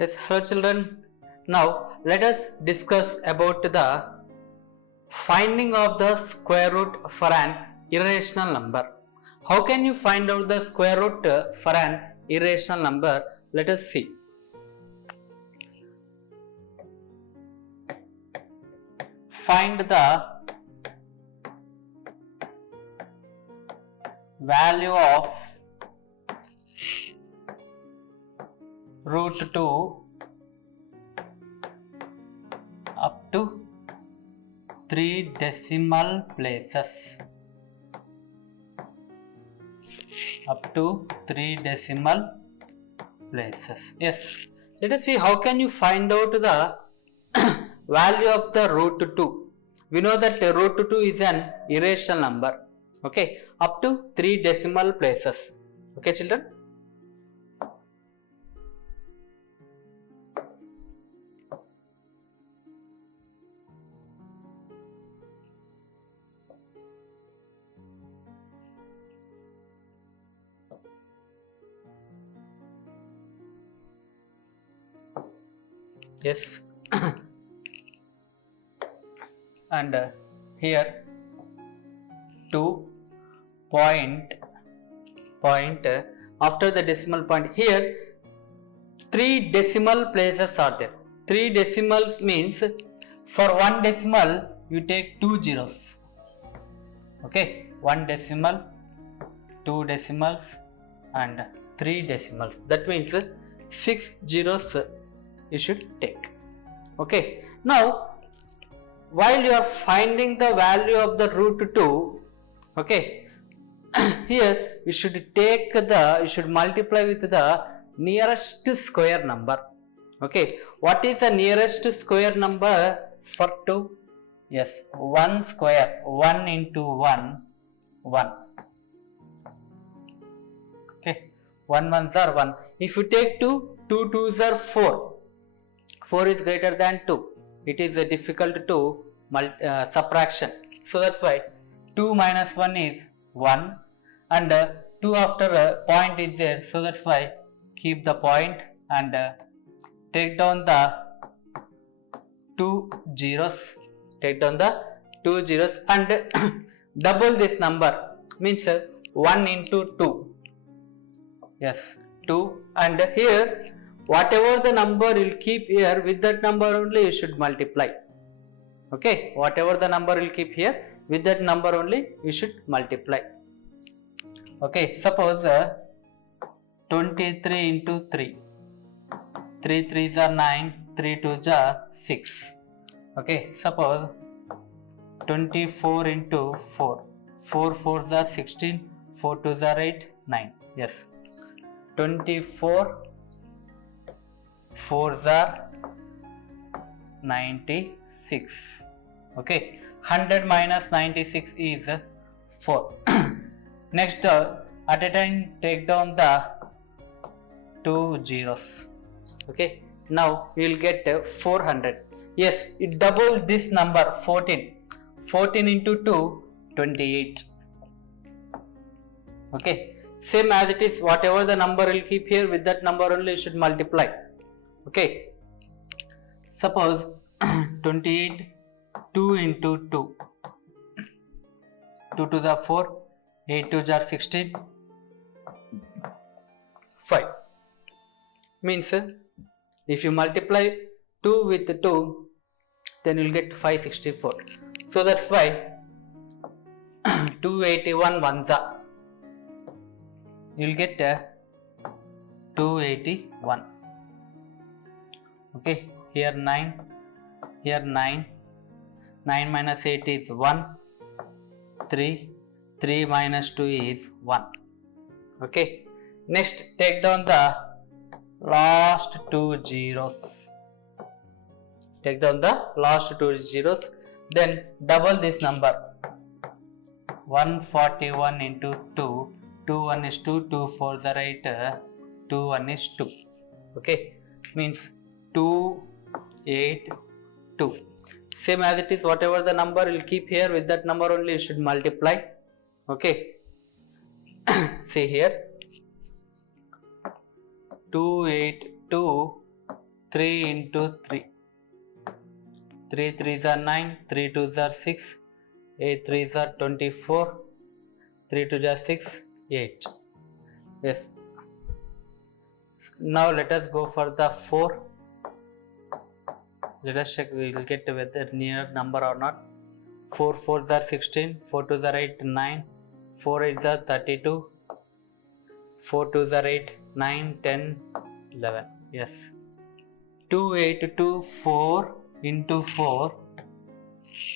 Yes, hello children. Now let us discuss about the finding of the square root for an irrational number. How can you find out the square root for an irrational number? Let us see. Find the value of root 2 up to 3 decimal places. Up to 3 decimal places. Yes. Let us see how can you find out the value of the root 2. We know that root 2 is an irrational number. Okay. Up to 3 decimal places. Okay children. Yes. And here 2 point after the decimal point, here 3 decimal places are there. 3 decimals means for 1 decimal you take 2 zeros. Okay, 1 decimal, 2 decimals and 3 decimals. That means 6 zeros you should take. Okay, now while you are finding the value of the root 2, okay, here you should multiply with the nearest square number. Okay, what is the nearest square number for 2? Yes, 1 square, 1 into 1, 1. Okay, 1 ones are 1. If you take 2, 2 twos are 4. 4 is greater than 2. It is difficult to subtraction. So that's why 2 minus 1 is 1 and 2 after a point is there. So that's why keep the point and take down the 2 zeros. Take down the 2 zeros and double this number, means 1 into 2. Yes, 2, and here whatever the number you will keep here, with that number only you should multiply. Okay, whatever the number you will keep here, with that number only you should multiply. Okay, suppose 23 into 3. 3 3s are 9, 3 2s are 6. Okay, suppose 24 into 4. 4 4s are 16, 4 2s are 8, 9. Yes, 24 4s are 96. Okay, 100 minus 96 is 4. Next, at a time take down the 2 zeros. Okay, now we will get 400. Yes, it doubles this number, 14. 14 into 2, 28. Okay, same as it is, whatever the number you will keep here, with that number only you should multiply. Okay, suppose 28, 2 into 2, 2 to the 4, 8 to the 16, 5. Means if you multiply 2 with 2, then you will get 564. So that's why 281 ones are, you will get 281. Okay, here 9, here 9, 9 minus 8 is 1, 3, 3 minus 2 is 1. Okay, next take down the last 2 zeros. Take down the last 2 zeros, then double this number. 141 into 2, 2 1 is 2, 2 4s are 8, 2 1 is 2. Okay, means 2 8 2. Same as it is, whatever the number you will keep here, with that number only you should multiply. Okay, see here 282 3 into 3. 3 3s are 9, 3 2s are 6, 8 3s are 24, 3 2s are 6, 8. Yes. Now let us go for the 4. Let us check we will get whether near number or not. 4 4s are 16, 4 2s are 8, 9, 4 8s are 32, 4 2s are 8, 9, 10, 11. Yes. 2 8 2 4 into 4.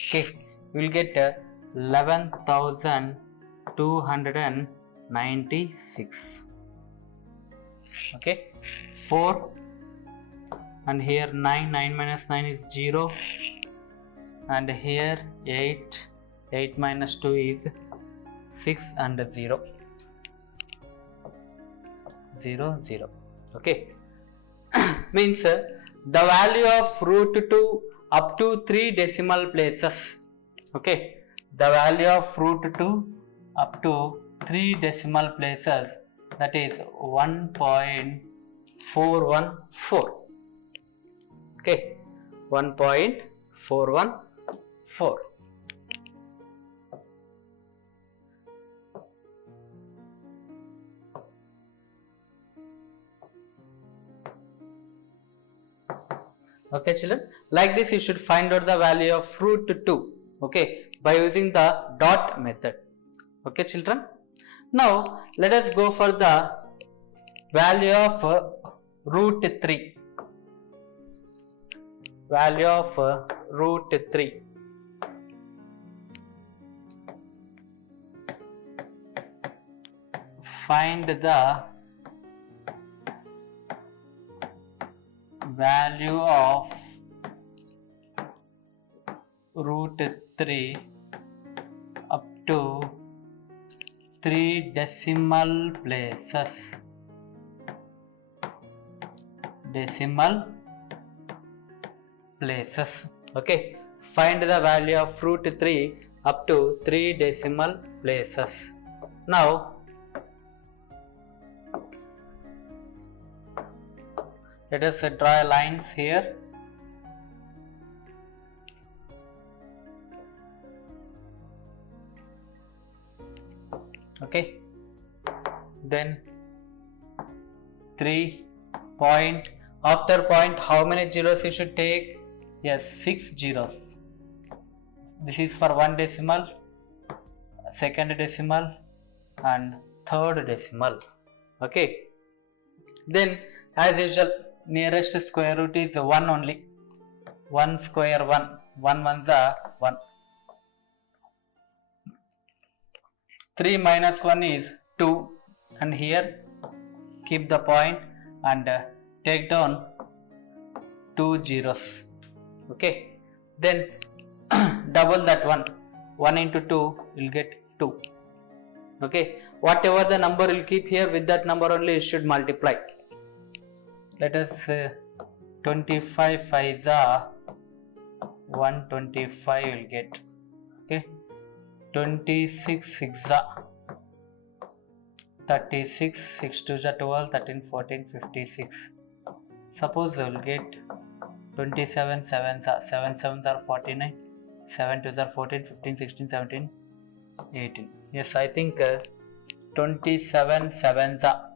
Okay, we will get 11,296. Okay, 4 and here 9, 9 minus 9 is 0, and here 8, 8 minus 2 is 6 and 0, 0, 0. Okay, means the value of root 2 up to 3 decimal places. Okay, the value of root 2 up to 3 decimal places, that is 1.414. Okay, 1.414. Okay children, like this you should find out the value of root 2, okay, by using the dot method. Okay children, now let us go for the value of root 3. Value of root 3. Find the value of root 3 up to 3 decimal places. Decimal places. Okay, find the value of root 3 up to 3 decimal places. Now let us draw lines here. Okay, then 3 point, after point how many zeros you should take? Yes, 6 zeros. This is for 1 decimal, second decimal and third decimal. Okay, then as usual nearest square root is 1 only. 1 square 1, 1 ones are 1. 3 minus 1 is 2, and here keep the point and take down 2 zeros. Okay, then double that one. 1 into 2 will get 2. Okay, whatever the number will keep here, with that number only you should multiply. Let us 25 5s are 125 will get. Okay, 26 6s are 36, 6 2s are 12, 13 14 56. Suppose we will get 27 7s are 7 7s are 49, 7 2s are 14, 15 16 17 18. Yes, I think 27 7s are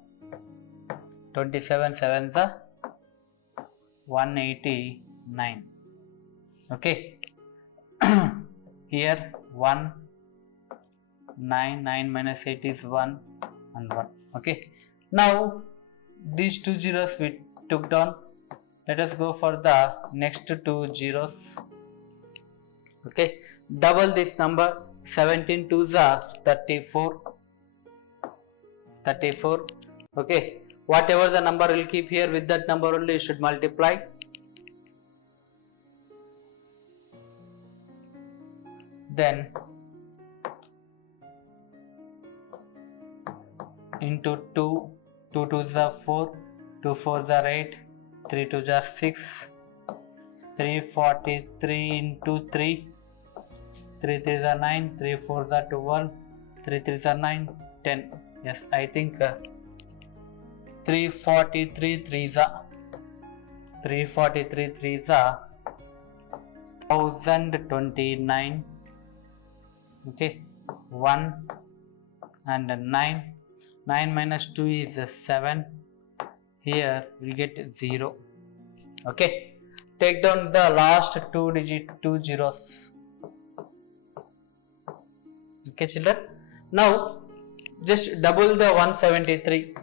189. Okay, here 1 9 9 minus 8 is 1 and 1. Okay, now these 2 zeros we took down. Let us go for the next 2 zeros. Okay, double this number. 17 2s are 34. Okay, whatever the number will keep here, with that number only you should multiply. Then into 2, 2 2s are 4, 2 4s are 8, 3 2s are 6, 343 into 3, 3 3s are 9, 3 4s are 12, 3 3s are 9, 10. Yes, I think 343 3s are 343 3s are 1029. Okay, 1 and 9. 9 minus 2 is 7. Here we'll get 0. Okay, take down the last 2 zeros. Okay, children. Now just double the 173.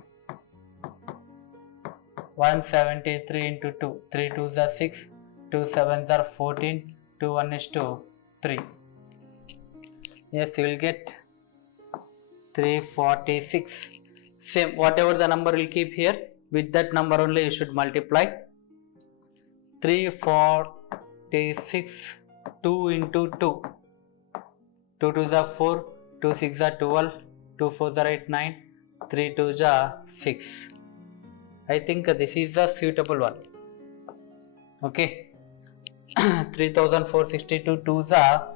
173 into 2. 3 2s are 6. 2 7s are 14. 2 1 is 3. Yes, you will get 346. Same, whatever the number will keep here, with that number only you should multiply. 346. 2 into 2. 2 2s are 4. 2 6s are 12. 2 4s are 8 9. 3 2s are 6. I think this is a suitable one. Okay. 3462 2s are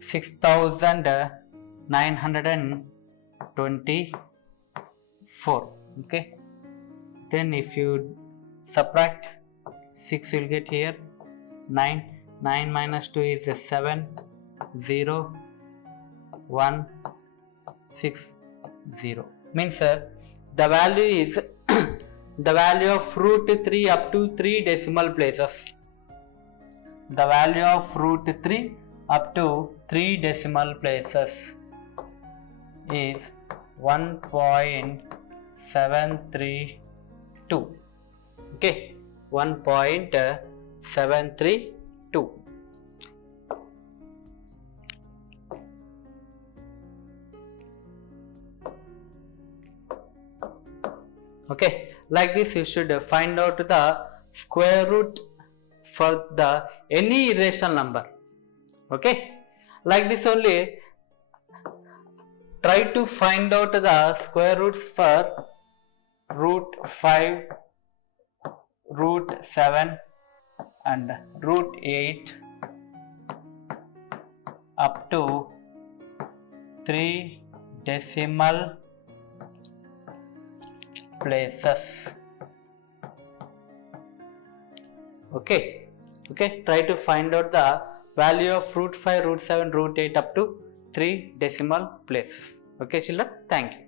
6924. Okay. Then if you subtract 6, you will get here 9. 9 minus 2 is 7. 0 1 6 0. Means the value is the value of root 3 up to 3 decimal places. The value of root 3 up to 3 decimal places is 1.732. Okay, 1.732. Okay, like this you should find out the square root for the any irrational number. Okay, like this only try to find out the square roots for root 5, root 7 and root 8 up to 3 decimal places. Okay, try to find out the value of root 5, root 7, root 8 up to 3 decimal places. Okay, children, thank you.